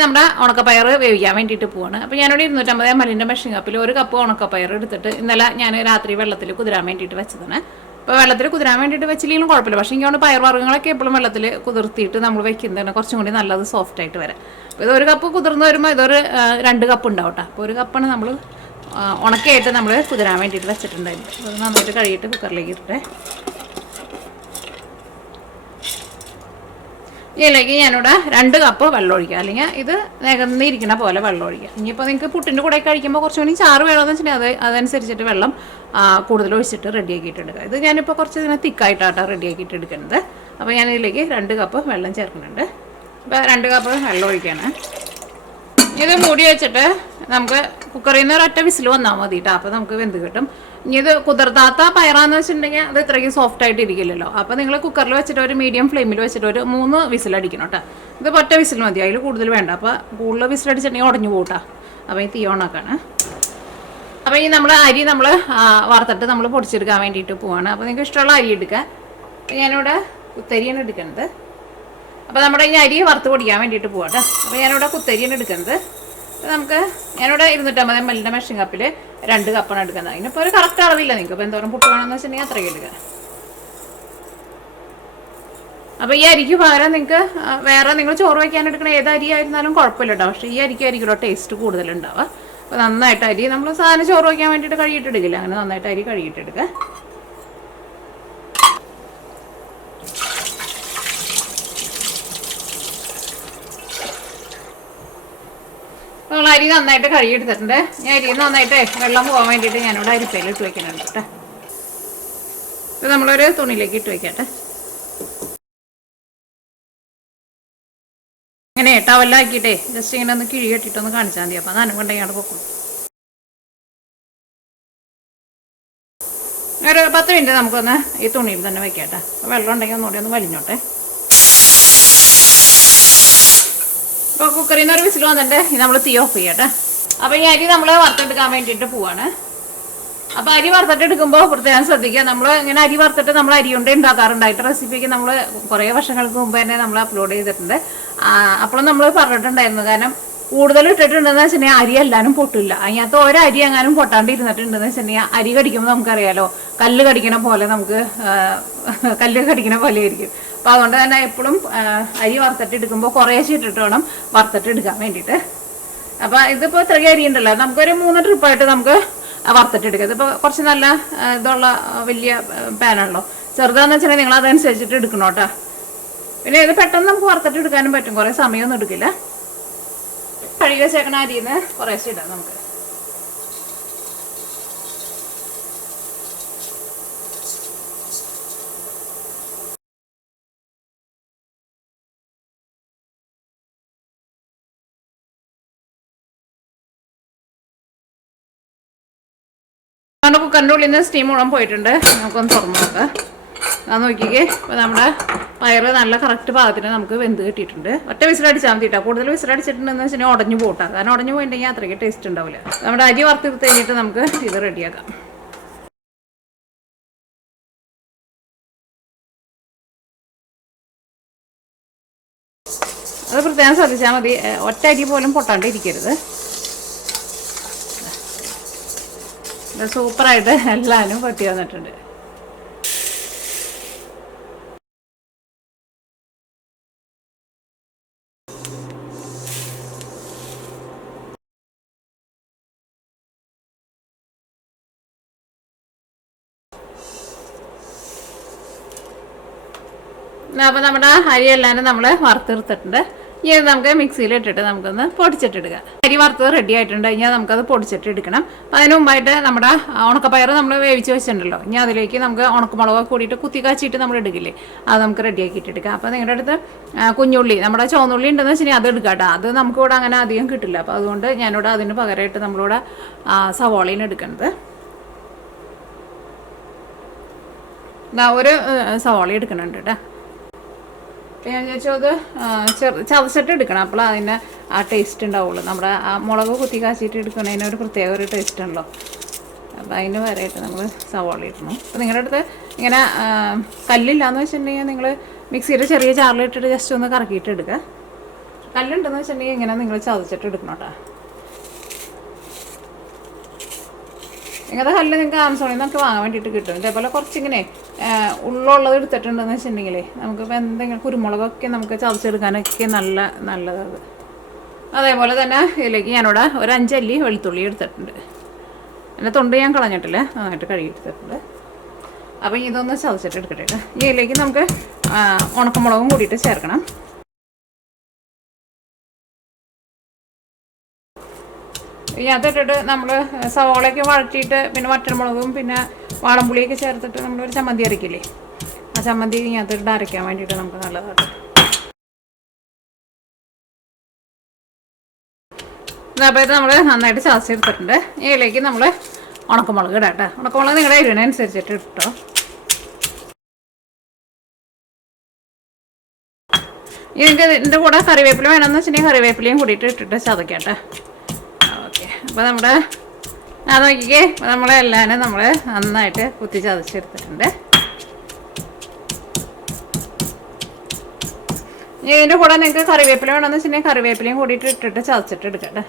നമ്മുടെ ഉണക്കപ്പയർ വേവിക്കാൻ വേണ്ടിയിട്ട് പോവാണ്. അപ്പോൾ ഞാനിവിടെ 250 ml മെഷീൻ കപ്പിൽ 1 കപ്പ് ഉണക്കപ്പയർ എടുത്തിട്ട് ഇന്നലെ ഞാൻ രാത്രി വെള്ളത്തിൽ കുതിരാൻ വേണ്ടിയിട്ട് വെച്ചതാണ്. അപ്പോൾ വെള്ളത്തിൽ കുതിരാൻ വേണ്ടിയിട്ട് വെച്ചില്ലെങ്കിലും കുഴപ്പമില്ല. പക്ഷേ ഇങ്ങനെ പയർ വർഗ്ഗങ്ങളൊക്കെ എപ്പോഴും വെള്ളത്തിൽ കുതിർത്തിയിട്ട് നമ്മൾ വെക്കുന്നതാണ് കുറച്ചും കൂടി നല്ലത്, സോഫ്റ്റ് ആയിട്ട് വരാം. അപ്പോൾ ഇത് 1 കപ്പ് കുതിർന്ന് വരുമ്പോൾ ഇതൊരു 2 കപ്പ് ഉണ്ടാവും കേട്ടോ. അപ്പോൾ 1 കപ്പാണ് നമ്മൾ ഉണക്കയായിട്ട് നമ്മൾ കുതിരാൻ വേണ്ടിയിട്ട് വെച്ചിട്ടുണ്ടായിരുന്നു. അത് നന്നായിട്ട് കഴുകിയിട്ട് കുക്കറിലേക്ക് ഇട്ടിട്ട് ഇതിലേക്ക് ഞാനിവിടെ 2 കപ്പ് വെള്ളം ഒഴിക്കുക. അല്ലെങ്കിൽ ഇത് നികന്നിരിക്കുന്ന പോലെ വെള്ളം ഒഴിക്കുക. ഇനിയിപ്പോൾ നിങ്ങൾക്ക് പുട്ടിൻ്റെ കൂടെ കഴിക്കുമ്പോൾ കുറച്ചും കൂടി ചാറ് വേണമെന്ന് വെച്ചിട്ടുണ്ടെങ്കിൽ അതനുസരിച്ചിട്ട് വെള്ളം കൂടുതൽ ഒഴിച്ചിട്ട് റെഡിയാക്കിയിട്ട് എടുക്കുക. ഇത് ഞാനിപ്പോൾ കുറച്ച് ഇതിനെ തിക്കായിട്ടാണ് റെഡിയാക്കിയിട്ട് എടുക്കുന്നത്. അപ്പോൾ ഞാനിതിലേക്ക് 2 കപ്പ് വെള്ളം ചേർക്കുന്നുണ്ട്. ഇപ്പോൾ 2 കപ്പ് വെള്ളം ഒഴിക്കുകയാണ്. ഇത് മൂടി വെച്ചിട്ട് നമുക്ക് കുക്കറിൽ നിന്ന് ഒരൊറ്റ വിസിൽ വന്നാൽ മതി കേട്ടോ. അപ്പോൾ നമുക്ക് വെന്ത് കിട്ടും. ഇനി ഇത് കുതിർത്താത്ത പയറാന്ന് വെച്ചിട്ടുണ്ടെങ്കിൽ അത് ഇത്രയ്ക്ക് സോഫ്റ്റ് ആയിട്ട് ഇരിക്കില്ലല്ലോ. അപ്പോൾ നിങ്ങൾ കുക്കറിൽ വെച്ചിട്ട് ഒരു മീഡിയം ഫ്ലെയിമിൽ വെച്ചിട്ട് ഒരു 3 വിസിലടിക്കണം കേട്ടോ. ഇത് ഒറ്റ വിസിൽ മതി, അതിൽ കൂടുതൽ വേണ്ട. അപ്പോൾ കൂടുതൽ വിസിലടിച്ചിട്ടുണ്ടെങ്കിൽ ഉടഞ്ഞു പോകട്ടോ. അപ്പോൾ ഈ തീ ഓണാക്കാണ്. അപ്പോൾ ഈ നമ്മുടെ അരി നമ്മൾ വറുത്തിട്ട് നമ്മൾ പൊടിച്ചെടുക്കാൻ വേണ്ടിയിട്ട് പോവാണ്. അപ്പോൾ നിങ്ങൾക്ക് ഇഷ്ടമുള്ള അരി എടുക്കുക. ഞാനിവിടെ കുത്തരിയാണ് എടുക്കുന്നത്. അപ്പോൾ നമ്മുടെ ഈ അരി വറുത്ത് പൊടിക്കാൻ വേണ്ടിയിട്ട് പോവാം കേട്ടോ. അപ്പോൾ ഞാനിവിടെ കുത്തരിയാണ് എടുക്കുന്നത്. നമുക്ക് ഞാനിവിടെ 250 ml മെഷീൻ കപ്പിൽ 2 കപ്പാണ് എടുക്കുന്നത്. അതിനിപ്പോൾ ഒരു കറക്റ്റ് അളവില്ല. നിങ്ങൾക്ക് ഇപ്പോൾ എന്തോരം പുട്ട് വേണമെന്ന് വെച്ചിട്ടുണ്ടെങ്കിൽ അത്രയ്ക്ക് എടുക്കുക. അപ്പോൾ ഈ അരിക്ക് പകരം നിങ്ങൾക്ക് വേറെ നിങ്ങൾ ചോറ് വയ്ക്കാൻ എടുക്കുന്ന ഏത് അരി ആയിരുന്നാലും കുഴപ്പമില്ല കേട്ടോ. പക്ഷേ ഈ അരിക്കുള്ള ടേസ്റ്റ് കൂടുതലുണ്ടാവുക. അപ്പോൾ നന്നായിട്ട് അരി നമ്മൾ സാധനം ചോറ് വയ്ക്കാൻ വേണ്ടിയിട്ട് കഴുകിയിട്ടെടുക്കില്ല. അങ്ങനെ നന്നായിട്ട് അരി കഴുകിയിട്ടെടുക്കുക. നമ്മൾ അരി നന്നായിട്ട് കഴുകിയെടുത്തിട്ടുണ്ട്. ഞാൻ അരി നന്നായിട്ട് വെള്ളം പോകാൻ വേണ്ടിയിട്ട് ഞാനിവിടെ അരിപ്പയിൽ ഇട്ട് വയ്ക്കുന്നുണ്ട് കേട്ടോ. ഇത് നമ്മളൊരു തുണിയിലേക്ക് ഇട്ട് വയ്ക്കട്ടെ. ഇങ്ങനെ ടവലാക്കിയിട്ടേ ജസ്റ്റ് ഇങ്ങനെ ഒന്ന് കിഴി കെട്ടിയിട്ടൊന്ന് കാണിച്ചാൽ മതി. അപ്പോൾ നനം കൊണ്ടെങ്കിൽ അവിടെ പൊക്കും. ഒരു 10 മിനിറ്റ് നമുക്കൊന്ന് ഈ തുണിയിൽ തന്നെ വയ്ക്കട്ടെ. വെള്ളം ഉണ്ടെങ്കിൽ ഒന്നുകൂടി ഒന്ന് വലിഞ്ഞോട്ടെ. ഇപ്പോൾ കുക്കറിൽ നിന്ന് ഒരു വിസിൽ വന്നിട്ട് നമ്മൾ തീ ഓഫ് ചെയ്യട്ടെ. അപ്പോൾ ഈ അരി നമ്മൾ വറുത്തെടുക്കാൻ വേണ്ടിയിട്ട് പോവാണ്. അപ്പോൾ അരി വറുത്തിട്ടെടുക്കുമ്പോൾ പ്രത്യേകം ശ്രദ്ധിക്കുക. നമ്മൾ ഇങ്ങനെ അരി വറുത്തിട്ട് നമ്മൾ അരി കൊണ്ട് ഉണ്ടാക്കാറുണ്ടായിട്ട് റെസിപ്പിക്ക് നമ്മൾ കുറേ വർഷങ്ങൾക്ക് മുമ്പ് തന്നെ നമ്മൾ അപ്ലോഡ് ചെയ്തിട്ടുണ്ട്. അപ്പോഴും നമ്മൾ പറഞ്ഞിട്ടുണ്ടായിരുന്നു. കാരണം കൂടുതൽ ഇട്ടിട്ടുണ്ടെന്ന് വെച്ചിട്ടുണ്ടെങ്കിൽ അരി എല്ലാവരും പൊട്ടില്ല. അതിനകത്ത് ഓരോ അരി എങ്ങാനും പൊട്ടാണ്ട് ഇരുന്നിട്ടുണ്ടെന്ന് വെച്ചിട്ടുണ്ടെങ്കിൽ അരി കടിക്കുമ്പോൾ നമുക്കറിയാലോ കല്ല് കടിക്കണ പോലെ കല്ല് കടിക്കണ പോലെ ആയിരിക്കും. അപ്പോൾ അതുകൊണ്ട് തന്നെ എപ്പോഴും അരി വറുത്തിട്ട് എടുക്കുമ്പോൾ കുറേശ്ശെ ഇട്ടിട്ട് വേണം വറുത്തിട്ട് എടുക്കാൻ വേണ്ടിയിട്ട്. അപ്പോൾ ഇതിപ്പോൾ ഇത്രയ്ക്ക് അരി ഉണ്ടല്ലോ, നമുക്കൊരു 3 ട്രിപ്പായിട്ട് നമുക്ക് വറുത്തിട്ട് എടുക്കാം. ഇതിപ്പോൾ കുറച്ച് നല്ല ഇതുള്ള വലിയ പാനാണല്ലോ. ചെറുതാന്ന് വെച്ചിട്ടുണ്ടെങ്കിൽ നിങ്ങൾ അതനുസരിച്ചിട്ട് എടുക്കണം കേട്ടോ. പിന്നെ ഇത് പെട്ടെന്ന് നമുക്ക് വറുത്തിട്ട് എടുക്കാനും പറ്റും, കുറേ സമയമൊന്നും എടുക്കില്ല. കഴുകി വെച്ചേക്കണ അരിയിൽ നിന്ന് കുറേശ്ശെ ഇടാം നമുക്ക്. നമ്മുടെ കുക്കറിൻ്റെ ഉള്ളിൽ നിന്ന് സ്റ്റീം മുഴുവൻ പോയിട്ടുണ്ട്. നമുക്കൊന്ന് തുറന്ന് നോക്കാം. അത് നോക്കിക്കേ. അപ്പോൾ നമ്മുടെ പയറ് നല്ല കറക്റ്റ് പാകത്തിന് നമുക്ക് വെന്ത് കിട്ടിയിട്ടുണ്ട്. ഒറ്റ വിസിലടിച്ചാൽ മതി കേട്ടോ. കൂടുതൽ വിസിലടിച്ചിട്ടുണ്ടെന്ന് വെച്ചാൽ ഉടഞ്ഞു പോട്ടാം. കാരണം ഉടഞ്ഞു പോയിട്ടുണ്ടെങ്കിൽ അത്രയ്ക്ക് ടേസ്റ്റ് ഉണ്ടാവില്ല. നമ്മുടെ അരി വറുത്തെടുത്ത് കഴിഞ്ഞിട്ട് നമുക്ക് ഇത് റെഡിയാക്കാം. അത് പ്രത്യേകം ശ്രദ്ധിച്ചാൽ മതി, ഒറ്റ അരി പോലും പൊട്ടാണ്ട് ഇരിക്കരുത്. സൂപ്പറായിട്ട് എല്ലാവരും പൊട്ടി വന്നിട്ടുണ്ട്. അപ്പോൾ നമ്മുടെ അരി എല്ലാവരും നമ്മൾ വറുത്തെടുത്തിട്ടുണ്ട്. ഇനി നമുക്ക് മിക്സിയിൽ ഇട്ടിട്ട് നമുക്കൊന്ന് പൊടിച്ചിട്ടെടുക്കാം. അരി വറുത്ത് റെഡി ആയിട്ടുണ്ട്. ഇനി നമുക്കത് പൊടിച്ചിട്ട് എടുക്കണം. അപ്പോൾ അതിന് മുമ്പായിട്ട് നമ്മുടെ ഉണക്കപ്പയർ നമ്മൾ വേവിച്ച് വെച്ചിട്ടുണ്ടല്ലോ. ഇനി അതിലേക്ക് നമുക്ക് ഉണക്കമുളക് കൂടിയിട്ട് കുത്തി കാച്ചിട്ട് നമ്മൾ എടുക്കില്ലേ, അത് നമുക്ക് റെഡിയാക്കിയിട്ട് എടുക്കാം. അപ്പോൾ നിങ്ങളുടെ അടുത്ത് കുഞ്ഞുള്ളി, നമ്മുടെ ചുവന്നുള്ളി ഉണ്ടെന്ന് വെച്ചിട്ടുണ്ടെങ്കിൽ അത് എടുക്കാം കേട്ടോ. അത് നമുക്കിവിടെ അങ്ങനെ അധികം കിട്ടില്ല. അപ്പോൾ അതുകൊണ്ട് ഞാനിവിടെ അതിന് പകരമായിട്ട് നമ്മളിവിടെ സവോളയാണ് എടുക്കുന്നത്. ഒരു സവോള എടുക്കുന്നുണ്ട് കേട്ടോ. ഞാൻ ചോദിച്ചാൽ അത് ചതച്ചിട്ട് എടുക്കണം. അപ്പോൾ അതിന് ആ ടേസ്റ്റ് ഉണ്ടാവുള്ളൂ. നമ്മുടെ ആ മുളക് കുത്തി കാച്ചിട്ട് എടുക്കണതിന് ഒരു പ്രത്യേക ഒരു ടേസ്റ്റ് ഉണ്ടല്ലോ. അപ്പോൾ അതിന് വരെയായിട്ട് നമ്മൾ സവാള ഇടണം. അപ്പോൾ നിങ്ങളുടെ അടുത്ത് ഇങ്ങനെ കല്ലില്ലാന്ന് വെച്ചിട്ടുണ്ടെങ്കിൽ നിങ്ങൾ മിക്സിയുടെ ചെറിയ ചാറിലിട്ടിട്ട് ജസ്റ്റ് ഒന്ന് കറക്കിയിട്ട് എടുക്കുക. കല്ലുണ്ടെന്ന് വെച്ചിട്ടുണ്ടെങ്കിൽ ഇങ്ങനെ നിങ്ങൾ ചതച്ചിട്ട് എടുക്കണം കേട്ടോ. ഇങ്ങനത്തെ കല്ല് നിങ്ങൾക്ക് ആമസോണിൽ നിന്നൊക്കെ വാങ്ങാൻ വേണ്ടിയിട്ട് കിട്ടും. ഇതേപോലെ കുറച്ചിങ്ങനെ ഉള്ളുള്ളത് എടുത്തിട്ടുണ്ടെന്ന് വെച്ചിട്ടുണ്ടെങ്കിൽ നമുക്കിപ്പോൾ എന്തെങ്കിലും കുരുമുളകൊക്കെ നമുക്ക് ചതച്ചെടുക്കാനൊക്കെ നല്ലതാണ്. അതേപോലെ തന്നെ ഇതിലേക്ക് ഞാനിവിടെ ഒരു 5 അല്ലി വെളുത്തുള്ളി എടുത്തിട്ടുണ്ട്. എൻ്റെ തൊണ്ട് ഞാൻ കളഞ്ഞിട്ടില്ല, നന്നായിട്ട് കഴുകി എടുത്തിട്ടുണ്ട്. അപ്പോൾ ഇതൊന്ന് ചതച്ചിട്ട് എടുക്കട്ടെ. ഇതിലേക്ക് നമുക്ക് ഉണക്കമുളകും കൂടിയിട്ട് ചേർക്കണം. ഇതിനകത്തിട്ടിട്ട് നമ്മൾ സവോളയൊക്കെ വഴറ്റിയിട്ട് പിന്നെ വറ്റൽമുളകും പിന്നെ വാളംപുളിയൊക്കെ ചേർത്തിട്ട് നമ്മളൊരു ചമ്മന്തി അരക്കില്ലേ, ആ ചമ്മന്തി ഇതിനകത്തിട്ട് അരയ്ക്കാൻ വേണ്ടിയിട്ട് നമുക്ക് നല്ലതാണ്. അപ്പോൾ ഇത് നമ്മൾ നന്നായിട്ട് ചതച്ചെടുത്തിട്ടുണ്ട്. ഇതിലേക്ക് നമ്മൾ ഉണക്കമുളക് ഇടാം കേട്ടോ. ഉണക്കമുളക് നിങ്ങളുടെ എരിവിനനുസരിച്ചിട്ട് ഇട്ടോ. നിങ്ങൾക്ക് ഇതിൻ്റെ കൂടെ കറിവേപ്പില വേണമെന്ന് വെച്ചിട്ടുണ്ടെങ്കിൽ കറിവേപ്പിലയും കൂടിയിട്ട് ഇട്ടിട്ട് ചതയ്ക്കാം കേട്ടോ. ഓക്കെ, അപ്പോൾ നമ്മുടെ അത് നോക്കിക്കേ, നമ്മളെല്ലാവരും നമ്മൾ നന്നായിട്ട് കുത്തി ചതച്ചെടുത്തിട്ടുണ്ട്. ഇതിൻ്റെ കൂടെ നിങ്ങൾക്ക് കറിവേപ്പില വേണമെന്ന് വെച്ചിട്ടുണ്ടെങ്കിൽ കറിവേപ്പിലയും കൂടിയിട്ട് ഇട്ടിട്ട് ചതച്ചിട്ട് എടുക്കട്ടെ.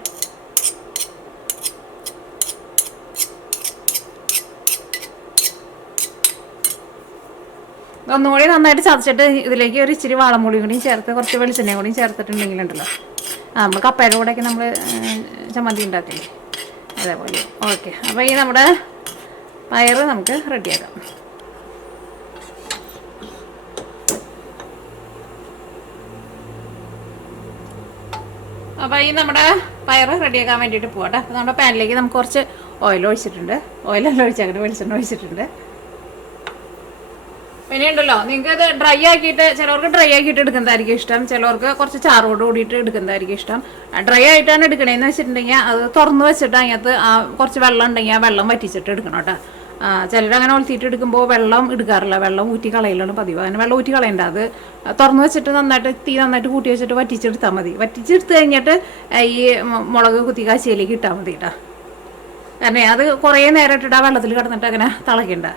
ഒന്നുകൂടി നന്നായിട്ട് ചതച്ചിട്ട് ഇതിലേക്ക് ഒരു ഇച്ചിരി വാളംപുളിയും കൂടിയും ചേർത്ത് കുറച്ച് വെളിച്ചെണ്ണയും കൂടിയും ചേർത്തിട്ടുണ്ടെങ്കിലുണ്ടല്ലോ, നമ്മൾ കപ്പയുടെ കൂടെയൊക്കെ നമ്മൾ ചമ്മന്തി ഉണ്ടാക്കില്ലേ അതേപോലെ. ഓക്കെ, അപ്പോൾ ഈ നമ്മുടെ പയർ നമുക്ക് റെഡിയാക്കാം. അപ്പോൾ ഈ നമ്മുടെ പയർ റെഡിയാക്കാൻ വേണ്ടിയിട്ട് പോകട്ടെ. അപ്പോൾ നമ്മുടെ പാനിലേക്ക് നമുക്ക് കുറച്ച് ഓയിൽ ഒഴിച്ചിട്ടുണ്ട്. ഓയിലെല്ലാം ഒഴിച്ചങ്ങനെ വെളിച്ചെണ്ണ ഒഴിച്ചിട്ടുണ്ട്. പിന്നെ ഉണ്ടല്ലോ, നിങ്ങൾക്ക് ഇത് ഡ്രൈ ആക്കിയിട്ട്, ചിലവർക്ക് ഡ്രൈ ആക്കിയിട്ട് എടുക്കുന്നതായിരിക്കും ഇഷ്ടം, ചിലവർക്ക് കുറച്ച് ചാറോട് കൂടിയിട്ട് എടുക്കുന്നതായിരിക്കും ഇഷ്ടം. ഡ്രൈ ആയിട്ടാണ് എടുക്കണേന്ന് വെച്ചിട്ടുണ്ടെങ്കിൽ അത് തുറന്ന് വെച്ചിട്ട് അതിനകത്ത് കുറച്ച് വെള്ളം ഉണ്ടെങ്കിൽ ആ വെള്ളം വറ്റിച്ചിട്ട് എടുക്കണം കേട്ടോ. ചിലരങ്ങനെ ഒളിത്തിയിട്ട് എടുക്കുമ്പോൾ വെള്ളം എടുക്കാറില്ല, വെള്ളം ഊറ്റി കളയലാണ് പതിവ്. അങ്ങനെ വെള്ളം ഊറ്റി കളയണ്ട, അത് തുറന്ന് വെച്ചിട്ട് നന്നായിട്ട് തീ നന്നായിട്ട് കൂട്ടി വെച്ചിട്ട് വറ്റിച്ചെടുത്താൽ മതി. വറ്റിച്ചെടുത്ത് കഴിഞ്ഞിട്ട് ഈ മുളക് കുത്തി കാച്ചിയിലേക്ക് ഇട്ടാൽ മതി കേട്ടോ. കാരണം അത് കുറേ നേരം ഇട്ടിട്ട് ആ വെള്ളത്തിൽ കിടന്നിട്ട് അങ്ങനെ തിളയ്ക്കണ്ട,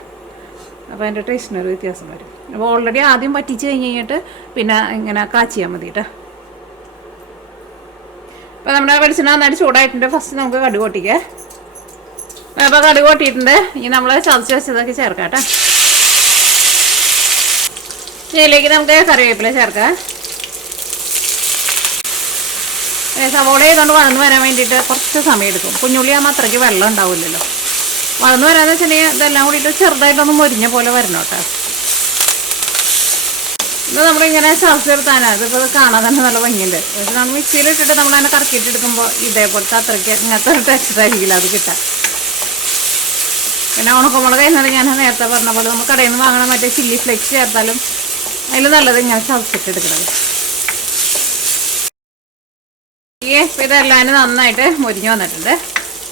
അപ്പോൾ അതിൻ്റെ ടേസ്റ്റിനൊരു വ്യത്യാസം വരും. അപ്പോൾ ഓൾറെഡി ആദ്യം വറ്റിച്ച് കഴിഞ്ഞിട്ട് പിന്നെ ഇങ്ങനെ കാച്ചിയാൽ മതി കേട്ടോ. അപ്പോൾ നമ്മുടെ വെളിച്ചെണ്ണ നന്നായിട്ട് ചൂടായിട്ടുണ്ട്. ഫസ്റ്റ് നമുക്ക് കടുക് പൊട്ടിക്കുക. അപ്പോൾ കടുക് പൊട്ടിയിട്ടുണ്ട്. ഇനി നമ്മൾ ചതച്ച് വെച്ചതൊക്കെ ചേർക്കാം കേട്ടോ. ഇതിലേക്ക് നമുക്ക് കറിവേപ്പില ചേർക്കാം. സവോള ചെയ്തുകൊണ്ട് വഴന്ന് വരാൻ വേണ്ടിയിട്ട് കുറച്ച് സമയം എടുക്കും. കുഞ്ഞുള്ളി ആകുമ്പോൾ അത്രയ്ക്ക് വെള്ളം ഉണ്ടാവില്ലല്ലോ. വഴന്ന് വരാമെന്ന് വെച്ചിട്ടുണ്ടെങ്കിൽ ഇതെല്ലാം കൂടിയിട്ട് ചെറുതായിട്ടൊന്ന് മൊരിഞ്ഞ പോലെ വരണം കേട്ടോ. ഇത് നമ്മളിങ്ങനെ ചതച്ചെടുത്താനാണ്, ഇതിപ്പോൾ കാണാൻ തന്നെ നല്ല ഭംഗിയുണ്ട്. പക്ഷെ നമ്മൾ മിക്സിയിലിട്ടിട്ട് നമ്മളതിനെ കറക്കിയിട്ട് എടുക്കുമ്പോൾ ഇതേപോലത്തെ അത്രയ്ക്ക് ഇങ്ങനത്തെ ഒരു ടെക്സ്റ്റ് ആയിരിക്കില്ല അത് കിട്ടാൻ. പിന്നെ ഉണക്കമുളക് കഴിഞ്ഞാൽ ഞാൻ നേരത്തെ പറഞ്ഞ പോലെ നമ്മൾ കടയിൽ നിന്ന് വാങ്ങണം മറ്റേ ചില്ലി ഫ്ലെക്സ് ചേർത്താലും അതിൽ നല്ലത് ഇങ്ങനെ ചതച്ചിട്ട് എടുക്കുന്നത്. ഇപ്പോൾ ഇതെല്ലാം നന്നായിട്ട് മൊരിഞ്ഞ് വന്നിട്ടുണ്ട്.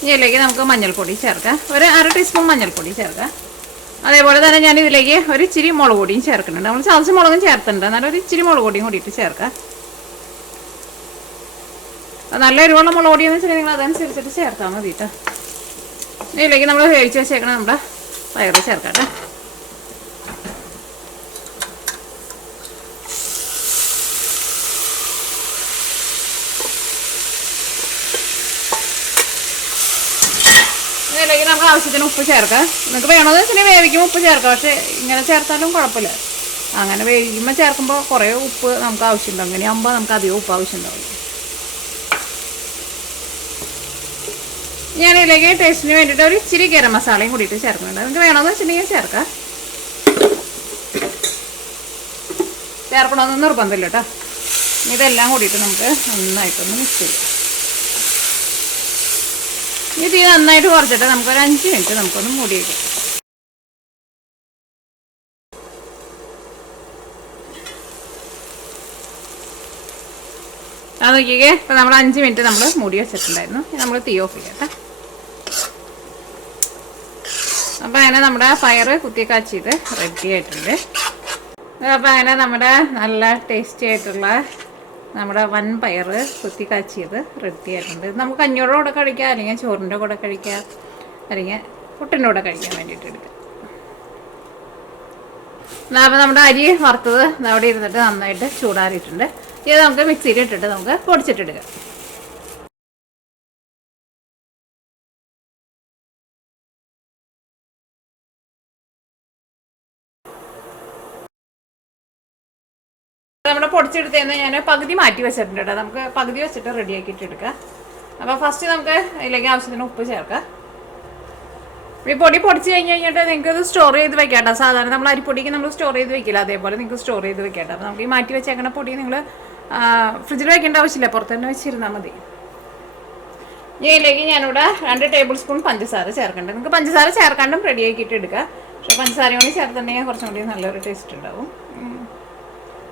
ഇതിലേക്ക് നമുക്ക് മഞ്ഞൾപ്പൊടി ചേർക്കാം. ഒരു 1/2 ടീസ്പൂൺ മഞ്ഞൾപ്പൊടി ചേർക്കാം. അതേപോലെ തന്നെ ഞാൻ ഇതിലേക്ക് ഒരു ഇച്ചിരി മുളക് പൊടിയും ചേർക്കുന്നുണ്ട്. നമ്മൾ ചതച്ച മുളകും ചേർത്തിട്ടുണ്ട്, എന്നാലും ഒരു ഇച്ചിരി മുളക് പൊടിയും കൂടിയിട്ട് ചേർക്കാം. നല്ല എരിവുള്ള മുളക് പൊടിയെന്ന് വെച്ചിട്ടുണ്ടെങ്കിൽ നിങ്ങൾ അതനുസരിച്ചിട്ട് ചേർത്താൽ മതി കേട്ടോ. ഇതിലേക്ക് നമ്മൾ വേവിച്ച് വെച്ചേക്കണം നമ്മുടെ പയർ ചേർക്കാം കേട്ടോ. ഇതിലേക്ക് നമുക്ക് ആവശ്യത്തിന് ഉപ്പ് ചേർക്കാം. നിങ്ങൾക്ക് വേണമെന്ന് വെച്ചിട്ടുണ്ടെങ്കിൽ വേവിക്കുമ്പോൾ ഉപ്പ് ചേർക്കാം, പക്ഷേ ഇങ്ങനെ ചേർത്താലും കുഴപ്പമില്ല. അങ്ങനെ വേവിക്കുമ്പോൾ ചേർക്കുമ്പോൾ കുറേ ഉപ്പ് നമുക്ക് ആവശ്യമുണ്ടാവും. അങ്ങനെയാകുമ്പോൾ നമുക്ക് അധികം ഉപ്പ് ആവശ്യമുണ്ടാവില്ല. ഞാനിതിലേക്ക് ടേസ്റ്റിന് വേണ്ടിയിട്ട് ഒരു ഇച്ചിരി ഗരം മസാലയും കൂടിയിട്ട് ചേർക്കുന്നുണ്ട്. നിങ്ങൾക്ക് വേണമെന്ന് വെച്ചിട്ടുണ്ടെങ്കിൽ ചേർക്കാം, ചേർക്കണമെന്ന് നിർബന്ധമില്ല കേട്ടോ. ഇതെല്ലാം കൂടിയിട്ട് നമുക്ക് നന്നായിട്ടൊന്ന് മിക്സ് ചെയ്യാം. ഈ തീ നന്നായിട്ട് കുറച്ചിട്ട് നമുക്കൊരു 5 മിനിറ്റ് നമുക്കൊന്ന് മൂടി വയ്ക്കാം. അത് നോക്കിക്കേ, ഇപ്പം നമ്മൾ 5 മിനിറ്റ് നമ്മൾ മൂടി വെച്ചിട്ടുണ്ടായിരുന്നു. നമ്മൾ തീ ഓഫ് ചെയ്യാം കേട്ടോ. അപ്പോൾ അങ്ങനെ നമ്മുടെ പയർ കുത്തി കാച്ചിയത് റെഡി ആയിട്ടുണ്ട്. അപ്പോൾ അങ്ങനെ നമ്മുടെ നല്ല ടേസ്റ്റി ആയിട്ടുള്ള നമ്മുടെ വൻപയർ കുത്തി കാച്ചിയത് റെഡി ആയിട്ടുണ്ട്. നമുക്ക് കഞ്ഞിയുടെ കൂടെ കഴിക്കാം, അല്ലെങ്കിൽ ചോറിൻ്റെ കൂടെ കഴിക്കാം, അല്ലെങ്കിൽ പുട്ടിൻ്റെ കൂടെ കഴിക്കാൻ വേണ്ടിയിട്ട് എടുക്കാം. അപ്പോൾ നമ്മുടെ അരി വറുത്തത് അവിടെ ഇരുന്നിട്ട് നന്നായിട്ട് ചൂടാറിയിട്ടുണ്ട്. ഇത് നമുക്ക് മിക്സിയിൽ ഇട്ടിട്ട് നമുക്ക് പൊടിച്ചിട്ടെടുക്കാം. നമ്മുടെ പൊടിച്ചെടുത്തതെന്ന് ഞാൻ പകുതി മാറ്റി വെച്ചിട്ടുണ്ട് കേട്ടോ. നമുക്ക് പകുതി വെച്ചിട്ട് റെഡിയാക്കിയിട്ട് എടുക്കാം. അപ്പോൾ ഫസ്റ്റ് നമുക്ക് ഇതിലേക്ക് ആവശ്യത്തിന് ഉപ്പ് ചേർക്കാം. ഈ പൊടി പൊടിച്ച് കഴിഞ്ഞിട്ട് നിങ്ങൾക്ക് ഇത് സ്റ്റോർ ചെയ്ത് വെക്കാം കേട്ടോ. സാധാരണ നമ്മൾ അരിപ്പൊടിക്ക് നമ്മൾ സ്റ്റോർ ചെയ്ത് വെക്കില്ല, അതേപോലെ നിങ്ങൾക്ക് സ്റ്റോർ ചെയ്ത് വെക്കാം കേട്ടോ. അപ്പോൾ നമുക്ക് ഈ മാറ്റി വെച്ചേക്കുന്ന പൊടി നിങ്ങൾ ഫ്രിഡ്ജിൽ വെക്കേണ്ട ആവശ്യമില്ല, പുറത്ത് തന്നെ വെച്ചിരുന്നാൽ മതി. ഇതിലേക്ക് ഞാനിവിടെ 2 ടേബിൾ സ്പൂൺ പഞ്ചസാര ചേർക്കേണ്ടത്. നിങ്ങൾക്ക് പഞ്ചസാര ചേർക്കാണ്ടും റെഡിയാക്കിയിട്ട് എടുക്കുക. പക്ഷേ പഞ്ചസാര കൂടി ചേർത്തിട്ടുണ്ടെങ്കിൽ കുറച്ചും കൂടി നല്ലൊരു ടേസ്റ്റ് ഉണ്ടാവും.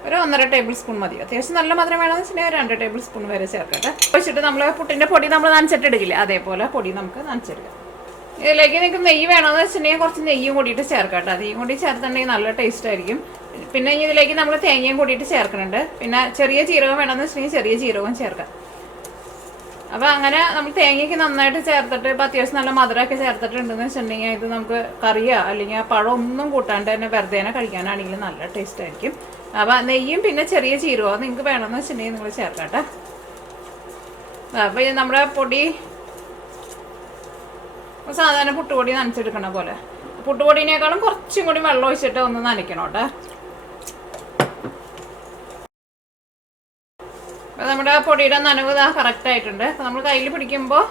ഒരു 1.5 ടേബിൾ സ്പൂൺ മതി. അത്യാവശ്യം നല്ല മധുരം വേണമെന്ന് വെച്ചിട്ടുണ്ടെങ്കിൽ 2 ടേബിൾ സ്പൂൺ വരെ ചേർക്കട്ടെ. വെച്ചിട്ട് നമ്മൾ പുട്ടിൻ്റെ പൊടി നമ്മൾ നനച്ചിട്ടെടുക്കില്ല, അതേപോലെ പൊടി നമുക്ക് നനച്ചെടുക്കാം. ഇതിലേക്ക് നിങ്ങൾക്ക് നെയ്യ് വേണമെന്ന് വെച്ചിട്ടുണ്ടെങ്കിൽ കുറച്ച് നെയ്യും കൂടിയിട്ട് ചേർക്കട്ടെ. നെയ്യും കൂടി ചേർത്തിട്ടുണ്ടെങ്കിൽ നല്ല ടേസ്റ്റ് ആയിരിക്കും. പിന്നെ ഇതിലേക്ക് നമ്മൾ തേങ്ങയും കൂടിയിട്ട് ചേർക്കുന്നുണ്ട്. പിന്നെ ചെറിയ ജീരകം വേണമെന്ന് വെച്ചിട്ടുണ്ടെങ്കിൽ ചെറിയ ജീരകവും ചേർക്കാം. അപ്പോൾ അങ്ങനെ നമ്മൾ തേങ്ങയ്ക്ക് നന്നായിട്ട് ചേർത്തിട്ട് ഇപ്പോൾ അത്യാവശ്യം നല്ല മധുരമൊക്കെ ചേർത്തിട്ടുണ്ടെന്ന് വെച്ചിട്ടുണ്ടെങ്കിൽ ഇത് നമുക്ക് കറിയോ അല്ലെങ്കിൽ പഴം ഒന്നും കൂട്ടാണ്ട് തന്നെ വെറുതെ കഴിക്കാനാണെങ്കിലും നല്ല ടേസ്റ്റ് ആയിരിക്കും. അപ്പോൾ നെയ്യും പിന്നെ ചെറിയ ജീരകവും നിങ്ങൾക്ക് വേണമെന്ന് വെച്ചിട്ടുണ്ടെങ്കിൽ നിങ്ങൾ ചേർക്കട്ടെ. അപ്പോൾ ഇത് നമ്മുടെ പൊടി സാധാരണ പുട്ടുപൊടി നനച്ചെടുക്കണ പോലെ, പുട്ടുപൊടിനേക്കാളും കുറച്ചും കൂടി വെള്ളം ഒഴിച്ചിട്ട് ഒന്ന് നനയ്ക്കണം കേട്ടോ. അപ്പോൾ നമ്മുടെ പൊടിയുടെ നനവ് കറക്റ്റ് ആയിട്ടുണ്ട്. അപ്പോൾ നമ്മൾ കയ്യിൽ പിടിക്കുമ്പോൾ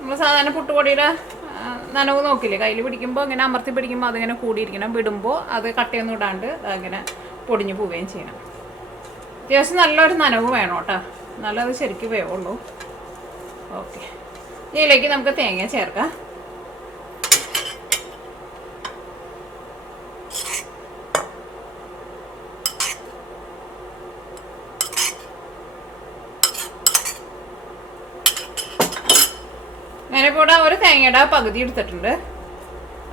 നമ്മൾ സാധാരണ പുട്ടുപൊടിയുടെ നനവ് നോക്കില്ലേ, കയ്യിൽ പിടിക്കുമ്പോൾ ഇങ്ങനെ അമർത്തി പിടിക്കുമ്പോൾ അതിങ്ങനെ കൂടിയിരിക്കണം. വിടുമ്പോൾ അത് കട്ടയൊന്നും ഇടാണ്ട് അങ്ങനെ പൊടിഞ്ഞു പോവുകയും ചെയ്യണം. അത്യാവശ്യം നല്ലൊരു നനവ് വേണം കേട്ടോ, നല്ലത് ശരിക്കും വേവുള്ളൂ. ഓക്കെ, ഇതിലേക്ക് നമുക്ക് തേങ്ങ ചേർക്കാം. ഞാനിപ്പോൾ ഇവിടെ ഒരു തേങ്ങയുടെ പകുതി എടുത്തിട്ടുണ്ട്.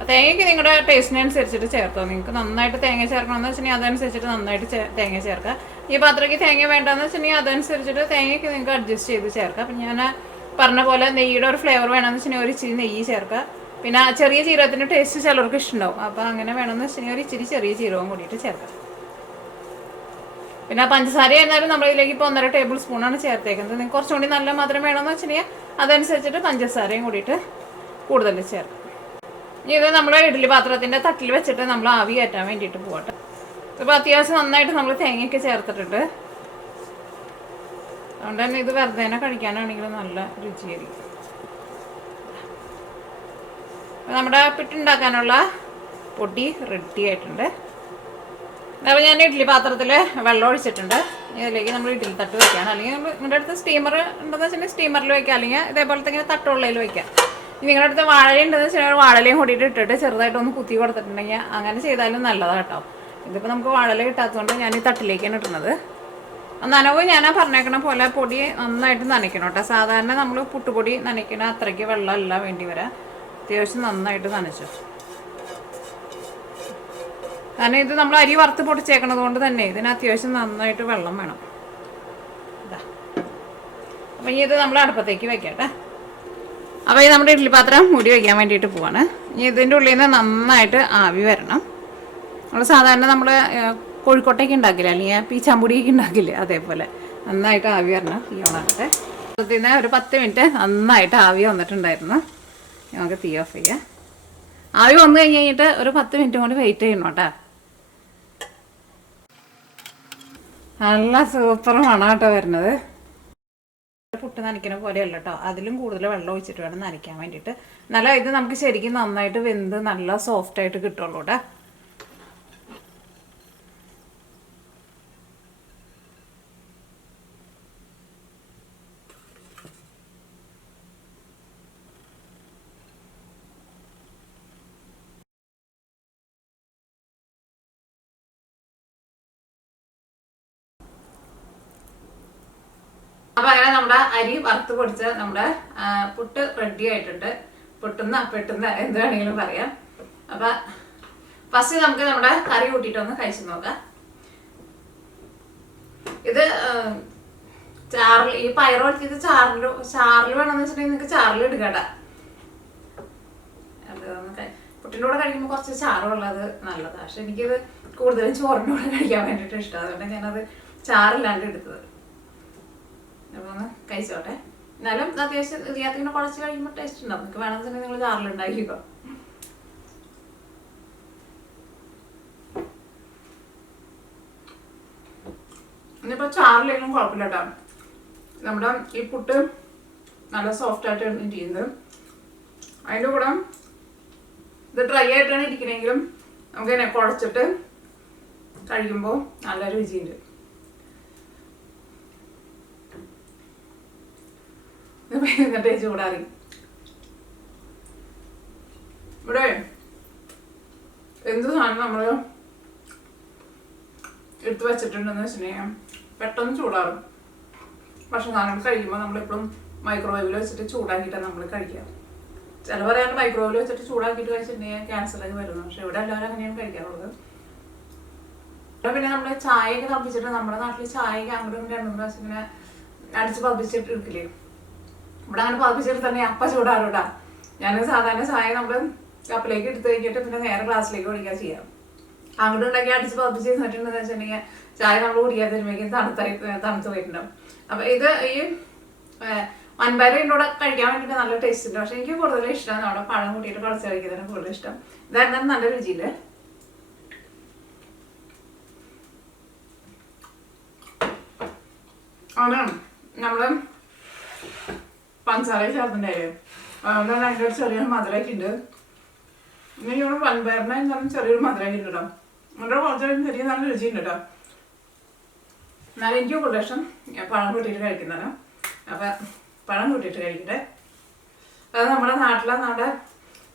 തേങ്ങയ്ക്ക് നിങ്ങളുടെ ടേസ്റ്റിനനുസരിച്ചിട്ട് ചേർത്തോ. നിങ്ങൾക്ക് നന്നായിട്ട് തേങ്ങ ചേർക്കണമെന്ന് വെച്ചിട്ടുണ്ടെങ്കിൽ അതനുസരിച്ചിട്ട് നന്നായിട്ട് തേങ്ങ ചേർക്കുക. ഈ പാത്രയ്ക്ക് തേങ്ങ വേണ്ടെന്ന് വെച്ചിട്ടുണ്ടെങ്കിൽ അതനുസരിച്ചിട്ട് തേങ്ങയ്ക്ക് നിങ്ങൾക്ക് അഡ്ജസ്റ്റ് ചെയ്ത് ചേർക്കാം. അപ്പം ഞാൻ പറഞ്ഞ പോലെ നെയ്യുടെ ഒരു ഫ്ലേവർ വേണമെന്ന് വെച്ചിട്ടുണ്ടെങ്കിൽ ഒരു ഇച്ചിരി നെയ്യ് ചേർക്കുക. പിന്നെ ചെറിയ ജീരകത്തിൻ്റെ ടേസ്റ്റ് ചിലർക്ക് ഇഷ്ടമുണ്ടാവും. അപ്പോൾ അങ്ങനെ വേണമെന്ന് വെച്ചിട്ടുണ്ടെങ്കിൽ ഒരു ഇച്ചിരി ചെറിയ ജീരകം കൂടിയിട്ട് ചേർക്കാം. പിന്നെ പഞ്ചസാര ആയിരുന്നാലും നമ്മളിതിലേക്ക് ഇപ്പോൾ 1.5 ടേബിൾ സ്പൂണാണ് ചേർത്തേക്കുന്നത്. നിങ്ങൾക്ക് കുറച്ചും കൂടി നല്ല മധുരം വേണമെന്ന് വെച്ചിട്ടുണ്ടെങ്കിൽ അതനുസരിച്ചിട്ട് പഞ്ചസാരയും കൂടിയിട്ട് കൂടുതൽ ചേർക്കാം. ഇത് നമ്മൾ ഇഡ്ഡലി പാത്രത്തിൻ്റെ തട്ടിൽ വെച്ചിട്ട് നമ്മൾ ആവി കയറ്റാൻ വേണ്ടിയിട്ട് പോകട്ടെ. ഇപ്പോൾ അത്യാവശ്യം നന്നായിട്ട് നമ്മൾ തേങ്ങയൊക്കെ ചേർത്തിട്ടുണ്ട്. അതുകൊണ്ട് തന്നെ ഇത് വെറുതെ കഴിക്കാനാണെങ്കിലും നല്ല രുചിയായിരിക്കും. നമ്മുടെ പിട്ടുണ്ടാക്കാനുള്ള പൊടി റെഡി ആയിട്ടുണ്ട്. അപ്പോൾ ഞാൻ ഇഡ്ഡലി പാത്രത്തിൽ വെള്ളം ഒഴിച്ചിട്ടുണ്ട്. ഇതിലേക്ക് നമ്മൾ ഇഡ്ഡലി തട്ട് വയ്ക്കുകയാണ്. അല്ലെങ്കിൽ നിങ്ങളുടെ അടുത്ത് സ്റ്റീമർ ഉണ്ടെന്ന് വെച്ചിട്ടുണ്ടെങ്കിൽ സ്റ്റീമറിൽ വയ്ക്കുക, അല്ലെങ്കിൽ ഇതേപോലത്തെ ഇങ്ങനെ തട്ടുള്ളതിൽ വയ്ക്കുക. നിങ്ങളുടെ അടുത്ത് വാഴ ഉണ്ടെന്ന് വെച്ചാൽ വാഴലയും കൂടിയിട്ട് ഇട്ടിട്ട് ചെറുതായിട്ടൊന്ന് കുത്തി കൊടുത്തിട്ടുണ്ടെങ്കിൽ അങ്ങനെ ചെയ്താലും നല്ലതാണ് കേട്ടോ. ഇതിപ്പോൾ നമുക്ക് വാഴല കിട്ടാത്തതുകൊണ്ട് ഞാൻ ഈ തട്ടിലേക്കാണ് ഇടുന്നത്. നനവ് ഞാൻ പറഞ്ഞേക്കണ പോലെ പൊടി നന്നായിട്ട് നനയ്ക്കണം കേട്ടോ. സാധാരണ നമ്മൾ പുട്ടുപൊടി നനയ്ക്കണ അത്രയ്ക്ക് വെള്ളമല്ല വേണ്ടി വരാം. അത്യാവശ്യം നന്നായിട്ട് നനച്ചു. കാരണം ഇത് നമ്മൾ അരി വറുത്ത് പൊടിച്ചേക്കണത് കൊണ്ട് തന്നെ ഇതിന് അത്യാവശ്യം നന്നായിട്ട് വെള്ളം വേണം. അപ്പം ഇനി ഇത് നമ്മൾ അടുപ്പത്തേക്ക് വെക്കട്ടെ. അപ്പോൾ ഇത് നമ്മുടെ ഇഡ്ഡലി പാത്രം മൂടി വയ്ക്കാൻ വേണ്ടിയിട്ട് പോവാണ്. ഇനി ഇതിൻ്റെ ഉള്ളിൽ നിന്ന് നന്നായിട്ട് ആവി വരണം. നമ്മൾ സാധാരണ നമ്മൾ കോഴിക്കോട്ടേക്ക് ഉണ്ടാക്കില്ല, അല്ലെങ്കിൽ പീച്ചാമ്പൊടിയൊക്കെ ഉണ്ടാക്കില്ലേ, അതേപോലെ നന്നായിട്ട് ആവി വരണം. തീ ഓണാകട്ടെ. അതിൽ നിന്ന് ഒരു 10 മിനിറ്റ് നന്നായിട്ട് ആവി വന്നിട്ടുണ്ടായിരുന്നു. നമുക്ക് തീ ഓഫ് ചെയ്യാം. ആവി വന്നു കഴിഞ്ഞിട്ട് ഒരു 10 മിനിറ്റ് കൊണ്ട് വെയിറ്റ് ചെയ്യണം കേട്ടോ. നല്ല സൂപ്പർ മണം കേട്ടോ വരുന്നത്. പുട്ട് നനയ്ക്കുന്ന പോലെയല്ല കേട്ടോ, അതിലും കൂടുതൽ വെള്ളം ഒഴിച്ചിട്ട് വേണം നനയ്ക്കാൻ വേണ്ടിയിട്ട്. നല്ല ഇത് നമുക്ക് ശരിക്കും നന്നായിട്ട് വെന്ത് നല്ല സോഫ്റ്റായിട്ട് കിട്ടുള്ളൂ കേട്ടോ. അപ്പം അങ്ങനെ നമ്മുടെ അരി വറുത്ത് പൊടിച്ച നമ്മുടെ പുട്ട് റെഡി ആയിട്ടുണ്ട്. പുട്ടുന്ന പെട്ടുന്ന എന്ത് വേണമെങ്കിലും പറയാം. അപ്പം ഫസ്റ്റ് നമുക്ക് നമ്മുടെ കറി കൂട്ടിയിട്ടൊന്ന് കഴിച്ചു നോക്കാം. ഇത് ചാറിൽ ഈ പയറ് വെച്ചിട്ട് ചാറിൽ വേണമെന്ന് വെച്ചിട്ടുണ്ടെങ്കിൽ നിങ്ങൾക്ക് ചാറിൽ എടുക്കണ്ട. അത് പുട്ടിൻ്റെ കൂടെ കഴിക്കുമ്പോൾ കുറച്ച് ചാറുള്ളത് നല്ലതാണ്. പക്ഷെ എനിക്കിത് കൂടുതലും ചോറിൻ്റെ കൂടെ കഴിക്കാൻ വേണ്ടിയിട്ട് ഇഷ്ടമാണ്. അതുകൊണ്ട് ഞാനത് ചാറില്ലാണ്ട് എടുത്തത്. അപ്പോൾ ഒന്ന് കഴിച്ചോട്ടെ. എന്നാലും അത്യാവശ്യം ഇതിനകത്ത് കുഴച്ച് കഴിയുമ്പോൾ ടേസ്റ്റ് ഉണ്ടാവും. നിങ്ങൾക്ക് വേണമെന്നുണ്ടെങ്കിൽ നിങ്ങൾ ചാറിലുണ്ടാക്കിക്കോ. ഇനിയിപ്പോൾ ചാറില്ലെങ്കിലും കുഴപ്പമില്ല കേട്ടോ. നമ്മുടെ ഈ പുട്ട് നല്ല സോഫ്റ്റ് ആയിട്ടാണ് ഇരിക്കുന്നത്. അതിൻ്റെ കൂടെ ഇത് ഡ്രൈ ആയിട്ടാണ് ഇരിക്കണമെങ്കിലും നമുക്ക് തന്നെ കുഴച്ചിട്ട് കഴിക്കുമ്പോൾ നല്ല രുചിയുണ്ട്. എന്നിട്ട് ചൂടാറി ഇവിടെ എന്ത് സാധനം നമ്മൾ എടുത്ത് വെച്ചിട്ടുണ്ടെന്ന് വെച്ചിട്ടുണ്ടെങ്കിൽ പെട്ടെന്ന് ചൂടാറും. പക്ഷെ സാധനങ്ങൾ കഴിക്കുമ്പോൾ നമ്മളെപ്പോഴും മൈക്രോവേവിൽ വെച്ചിട്ട് ചൂടാക്കിയിട്ടാണ് നമ്മൾ കഴിക്കുക. ചില പറയാണ്ട് മൈക്രോവേവിൽ വെച്ചിട്ട് ചൂടാക്കിയിട്ട് കഴിച്ചിട്ടുണ്ടെങ്കിൽ ക്യാൻസറൊക്കെ വരുന്നു. പക്ഷെ ഇവിടെ എല്ലാവരും അങ്ങനെയാണ് കഴിക്കാറുള്ളത്. ഇവിടെ പിന്നെ നമ്മൾ ചായയൊക്കെ തപ്പിച്ചിട്ട് നമ്മുടെ നാട്ടിൽ ചായയൊക്കെ അങ്ങോട്ടും 2-3 പ്രാവശ്യം ഇങ്ങനെ അടിച്ച് പതിപ്പിച്ചിട്ട് എടുക്കില്ലേ. ഇവിടെ അങ്ങനെ പതിപ്പിച്ചിട്ട് തന്നെ അപ്പം ചൂടാറൂടാ. ഞാൻ സാധാരണ ചായ നമ്മൾ കപ്പിലേക്ക് എടുത്ത് കഴിഞ്ഞിട്ട് പിന്നെ നേരെ ഗ്ലാസ്സിലേക്ക് ഒഴിക്കുക ചെയ്യാം. അങ്ങോട്ടും ഉണ്ടാക്കി അടിച്ച് പതിപ്പിച്ച് വെച്ചിട്ടുണ്ടെന്ന് വെച്ചിട്ടുണ്ടെങ്കിൽ ചായ നമ്മൾ കുടിക്കാതെ വരുമ്പോഴേക്കും തണുത്ത് പോയിട്ടുണ്ടാവും. അപ്പം ഇത് ഈ വൻപയർ ഇതിൻ്റെ കൂടെ കഴിക്കാൻ വേണ്ടിയിട്ട് നല്ല ടേസ്റ്റ് ഉണ്ട്. പക്ഷെ എനിക്ക് കൂടുതൽ ഇഷ്ടമാണ് അവിടെ പഴം കൂട്ടിയിട്ട് കുറച്ച് കഴിക്കുന്നതിന് കൂടുതൽ ഇഷ്ടം. ഇതായിരുന്നാലും നല്ല രുചിയില്ല. ആണ് നമ്മൾ പഞ്ചസാര ചേർത്തിട്ടുണ്ടായിരുന്നു. അതുകൊണ്ടാണ് അതിൻ്റെ ഒരു ചെറിയൊരു മധുരമൊക്കെ ഉണ്ട്. ഇനി ഇവിടെ വൻപയറിന് എന്തായാലും ചെറിയൊരു മധുരമൊക്കെ ഉണ്ട് കേട്ടോ. നമ്മുടെ കുറച്ച് ചെറിയ നല്ല രുചിയുണ്ട് കേട്ടോ. എന്നാലും എനിക്ക് കൂടുതൽ ഇഷ്ടം പഴം കൂട്ടിയിട്ട് കഴിക്കുന്നതാണ്. അപ്പം പഴം കൂട്ടിയിട്ട് കഴിക്കട്ടെ. അത് നമ്മുടെ നാട്ടിലെ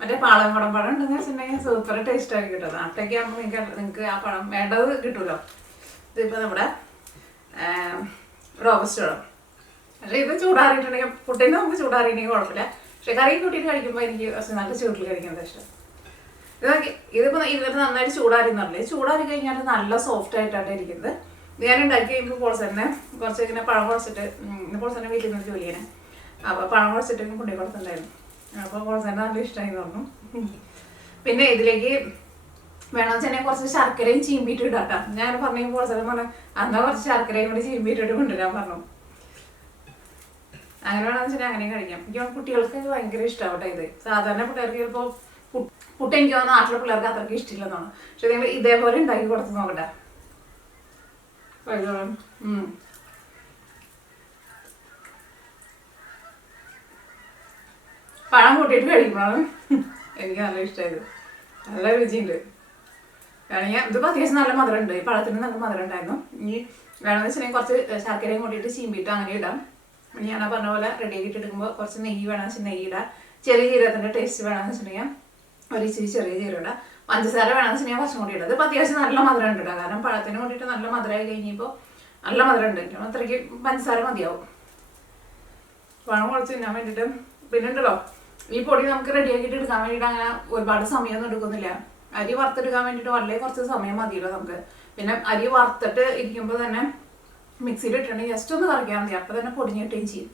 മറ്റേ പാളംകുടം പഴം ഉണ്ടെന്ന് വെച്ചിട്ടുണ്ടെങ്കിൽ സൂപ്പർ ടേസ്റ്റ് ആക്കി കിട്ടും. നാട്ടിലേക്ക് ആകുമ്പോൾ നിങ്ങൾക്ക് ആ പഴം വേണ്ടത് കിട്ടുമല്ലോ. ഇതിപ്പോൾ നമ്മുടെ റോബസ്റ്റ് പഴം. പക്ഷേ ഇത് ചൂടാറിയിട്ടുണ്ടെങ്കിൽ പുട്ടിന് നമുക്ക് ചൂടാറിയിട്ടുണ്ടെങ്കിൽ കുഴപ്പമില്ല. പക്ഷെ കറി കൂട്ടിയിട്ട് കഴിക്കുമ്പോൾ എനിക്ക് നല്ല ചൂടിൽ കഴിക്കുന്നത് ഇഷ്ടം. ഇതിപ്പോൾ ഇതിനകത്ത് നന്നായിട്ട് ചൂടാറിയെന്നറിയില്ല. ചൂടാറി കഴിഞ്ഞാൽ നല്ല സോഫ്റ്റ് ആയിട്ടാണ് ഇരിക്കുന്നത്. ഞാൻ ഉണ്ടാക്കി കഴിയുമ്പോൾ പോൾസറിനെ കുറച്ച് ഇങ്ങനെ പഴം കുഴച്ചിട്ട് പോൾസറിനെ വീട്ടിൽ നിന്ന് ജോലി ചെയ്യണേ. അപ്പോൾ പഴം കുഴച്ചിട്ട് കൊണ്ടു കൊടുത്തിട്ടുണ്ടായിരുന്നു. അപ്പോൾ പോൾസറിന് നല്ല ഇഷ്ടമായി തോന്നുന്നു. പിന്നെ ഇതിലേക്ക് വേണമെന്ന് വെച്ചാൽ കുറച്ച് ശർക്കരയും ചീമ്പിയിട്ട് ഇടാട്ടോ. ഞാൻ പറഞ്ഞു പോൾസറിന് പറഞ്ഞു എന്നാൽ കുറച്ച് ശർക്കരയും കൂടി ചീമ്പിയിട്ടിട്ട് കൊണ്ടുവരാൻ പറഞ്ഞു. അങ്ങനെ വേണമെന്ന് വെച്ചാൽ അങ്ങനെയും കഴിക്കാം. എനിക്ക് കുട്ടികൾക്ക് ഭയങ്കര ഇഷ്ടമാവട്ടെ ഇത്. സാധാരണ പിള്ളേർക്ക് ചിലപ്പോൾ പുട്ട് എനിക്ക് തോന്നുന്നു നാട്ടിലെ പിള്ളേർക്ക് അത്രയ്ക്ക് ഇഷ്ടമില്ലെന്നാണ്. പക്ഷെ നിങ്ങൾ ഇതേപോലെ ഉണ്ടാക്കി കൊടുത്ത് നോക്കട്ടെ. പഴം കൂട്ടിയിട്ട് കഴിക്കുമ്പോഴാണ് എനിക്ക് നല്ല ഇഷ്ടമായത്. നല്ല രുചിയുണ്ട്. വേണമെങ്കിൽ ഇതിപ്പോൾ അത്യാവശ്യം നല്ല മധുരം ഉണ്ട്. ഈ പഴത്തിന് നല്ല മധുരം ഉണ്ടായിരുന്നു. ഇനി വേണമെന്ന് വെച്ചിട്ടുണ്ടെങ്കിൽ കുറച്ച് ശർക്കരയും കൂട്ടിയിട്ട് ചീമ്പിയിട്ട് അങ്ങനെ ഇടാം. ഞാൻ പറഞ്ഞ പോലെ റെഡിയാക്കിയിട്ട് എടുക്കുമ്പോൾ കുറച്ച് നെയ്യ് വേണമെന്ന് വെച്ചാൽ നെയ്യ് ഇടാം. ചെറിയ ജീരകത്തിൻ്റെ ടേസ്റ്റ് വേണമെന്ന് വെച്ചിട്ടുണ്ടെങ്കിൽ ഒരു ഇച്ചിരി ചെറിയ ജീരകം ഇടാം. പഞ്ചസാര വേണമെന്ന് വെച്ചിട്ടുണ്ടെങ്കിൽ കുറച്ചും കൂടി ഇടാം. ഇതിപ്പോൾ അത്യാവശ്യം നല്ല മധുരം ഉണ്ട് കേട്ടോ. കാരണം പഴത്തിന് വേണ്ടിയിട്ട് നല്ല മധുരമായി കഴിഞ്ഞപ്പോൾ നല്ല മധുരം ഉണ്ട്. അത്രയ്ക്ക് പഞ്ചസാര മതിയാവും പഴം കുഴച്ച് തിന്നാൻ വേണ്ടിയിട്ട്. പിന്നെ ഉണ്ടല്ലോ ഈ പൊടി നമുക്ക് റെഡിയാക്കിയിട്ട് എടുക്കാൻ വേണ്ടിയിട്ട് അങ്ങനെ ഒരുപാട് സമയമൊന്നും എടുക്കുന്നില്ല. അരി വറുത്തെടുക്കാൻ വേണ്ടിയിട്ട് വളരെ കുറച്ച് സമയം മതിയല്ലോ നമുക്ക്. പിന്നെ അരി വറുത്തിട്ട് ഇരിക്കുമ്പോൾ തന്നെ മിക്സിയിൽ ഇട്ടിട്ടുണ്ടെങ്കിൽ ജസ്റ്റ് ഒന്ന് കറക്കിയാൽ മതി. അപ്പോൾ തന്നെ പൊടിഞ്ഞിട്ടുകയും ചെയ്യും.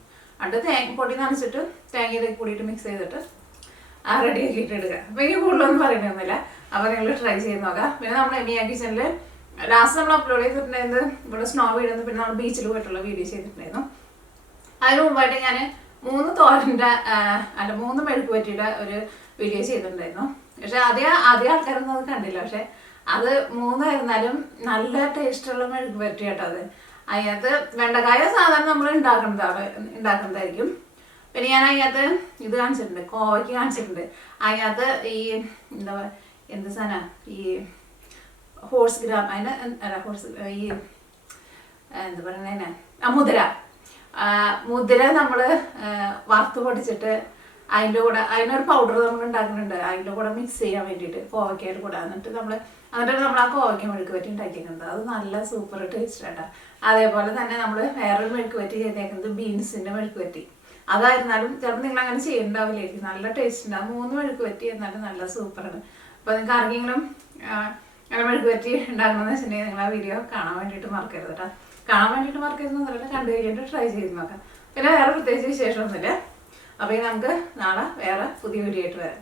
എന്നിട്ട് പൊടി നനച്ചിട്ട് തേങ്ങയിലേക്ക് കൂടിയിട്ട് മിക്സ് ചെയ്തിട്ട് റെഡിയാക്കിയിട്ട് എടുക്കുക. അപ്പോൾ എനിക്ക് കൂടുതലൊന്നും പറയണമെന്നില്ല. അപ്പോൾ നിങ്ങൾ ട്രൈ ചെയ്ത് നോക്കാം. പിന്നെ നമ്മൾ എമിയ കിച്ചണിൽ ലാസ്റ്റ് നമ്മൾ അപ്ലോഡ് ചെയ്തിട്ടുണ്ടായിരുന്നു ഇവിടെ സ്നോ വീഴുന്നു. പിന്നെ നമ്മൾ ബീച്ചിൽ പോയിട്ടുള്ള വീഡിയോ ചെയ്തിട്ടുണ്ടായിരുന്നു. അതിന് മുമ്പായിട്ട് ഞാൻ 3 തോരൻ്റെ 3 മെഴുക്ക് പറ്റിയുടെ ഒരു വീഡിയോ ചെയ്തിട്ടുണ്ടായിരുന്നു. പക്ഷെ ആദ്യം ആൾക്കാരൊന്നും അത് കണ്ടില്ല. പക്ഷെ അത് 3 ആയിരുന്നാലും നല്ല ടേസ്റ്റുള്ള മെഴുക്ക് പറ്റി കേട്ടോ. അത് അതിനകത്ത് വെണ്ടക്കായ സാധാരണ നമ്മൾ ഉണ്ടാക്കുന്നതായിരിക്കും. പിന്നെ ഞാൻ അതിനകത്ത് ഇത് കാണിച്ചിട്ടുണ്ട്, കോവയ്ക്ക് കാണിച്ചിട്ടുണ്ട്. അതിനകത്ത് ഈ എന്ത് സാധനം ഈ ഹോഴ്സ് ഗ്രാം ഈ എന്താ പറയുന്നതിനെ മുതിര നമ്മൾ വറുത്ത് പൊടിച്ചിട്ട് അതിൻ്റെ കൂടെ അതിനൊരു പൗഡർ നമ്മൾ ഉണ്ടാക്കുന്നുണ്ട്. അതിൻ്റെ കൂടെ മിക്സ് ചെയ്യാൻ വേണ്ടിയിട്ട് കോവയ്ക്കയുടെ കൂടെ എന്നിട്ട് നമ്മൾ ആ കോവയ്ക്ക മെഴുക്ക് പറ്റി ഉണ്ടാക്കിയിരിക്കുന്നത്. അത് നല്ല സൂപ്പർ ടേസ്റ്റ് ആയിട്ടാണ്. അതേപോലെ തന്നെ നമ്മൾ വേറൊരു മെഴുക്ക് പറ്റി ചെയ്തേക്കുന്നത് ബീൻസിൻ്റെ മെഴുക്ക് പറ്റി. അതായിരുന്നാലും ചിലപ്പോൾ നിങ്ങൾ അങ്ങനെ ചെയ്യണ്ടാവില്ലായിരിക്കും. നല്ല ടേസ്റ്റ് ഉണ്ടാവും. 3 മെഴുക്ക് പറ്റി എന്നാലും നല്ല സൂപ്പറാണ്. അപ്പോൾ നിങ്ങൾക്ക് ആർക്കെങ്കിലും അങ്ങനെ മെഴുക്ക് പറ്റി ഉണ്ടാക്കണമെന്ന് വെച്ചിട്ടുണ്ടെങ്കിൽ നിങ്ങൾ ആ വീഡിയോ കാണാൻ വേണ്ടിയിട്ട് മറക്കരുത് കേട്ടോ. കാണാൻ വേണ്ടിയിട്ട് മറക്കരുതെന്നല്ല, കണ്ടു കഴിഞ്ഞിട്ട് ട്രൈ ചെയ്ത് നോക്കാം. പിന്നെ വേറെ പ്രത്യേകിച്ച് വിശേഷമൊന്നുമില്ല. അപ്പോൾ നമുക്ക് നാളെ വേറെ പുതിയ വീഡിയോ ആയിട്ട് വരാം.